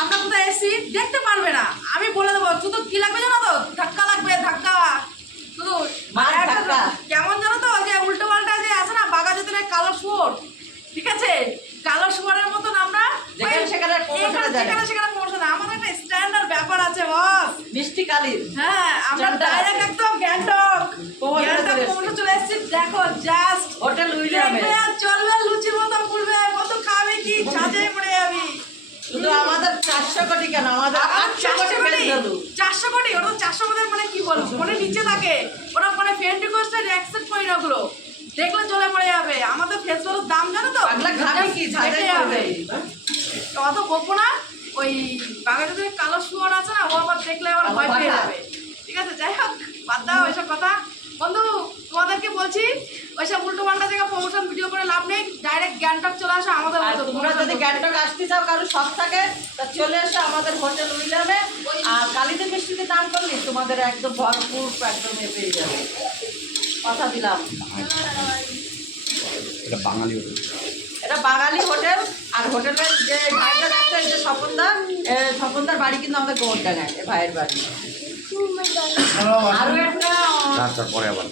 আমরা কোথায় এসেছি দেখতে পারবে না, আমি বলে দেবো। শুধু কি লাগবে জানো তো, ধাক্কা লাগবে, ধাক্কা শুধু। কেমন জানো তো, যে উল্টো পাল্টা যে আছে না বাঘা জাতের কালো শুয়োর, ঠিক আছে, কালো শুয়োরের মতন আমরা সেখানে পৌঁছে না। আমাদের একটা স্ট্যান্ডার্ড ব্যাপার আছে বস, মিষ্টি কালির। হ্যাঁ, আমরা ডাইরেক্ট একদম গ্যাংটক পৌঁছে চলে এসেছি। দেখো জাস্ট হোটেল উইলিয়ামে চলবে, লুচির মতো ফুলবে, কত খাবে কি ছাজে পড়ে যাবি। শুধু আমাদের 400 কোটি কেন, আমাদের 800 কোটি 400 কোটি, ওরা 400 কোটি মানে কি বলবো, ফোনে নিচে থাকে ওরা, মানে ফ্রেন্ড রিকোয়েস্টে অ্যাকসেপ্ট করি না, ওগুলো দেখলে চলে পড়ে যাবে। আমাদের ফেসবুকের দাম জানো তো, পাগলা খাবে কি ছাজে যাবে। অত বকবো না। ওই বাগানের কালো শুয়োর আছে না, ও আবার দেখলে আবার ভয় পেয়ে যাবে, ঠিক আছে। যাই হোক, বাদ দাও ওইসব কথা। বন্ধু তোমাদেরকে বলছি, ওইসব উল্টো পাল্টা জায়গা প্রমোশন ভিডিও করে লাভ নেই, ডাইরেক্ট গ্যাংটক চলে আসো আমাদের আর মতো। তোমরা যদি গ্যাংটক আসতে চাও, কারো শখ থাকে, তা চলে এসো আমাদের হোটেল উইলিয়ামে। আর কালিদের মিষ্টিতে দাম করলে তোমাদের একদম ভরপুর একদম পেয়ে যাবে, কথা দিলাম। এটা বাঙালি হোটেল, এটা বাঙালি হোটেল। আর হোটেলের যে ভাইটা দেখছে, যে স্বপনদার বাড়ি কিন্তু আমাদের গোবরডাঙ্গায়, ভাইয়ের বাড়ি। আরো একটা তারপরে আবার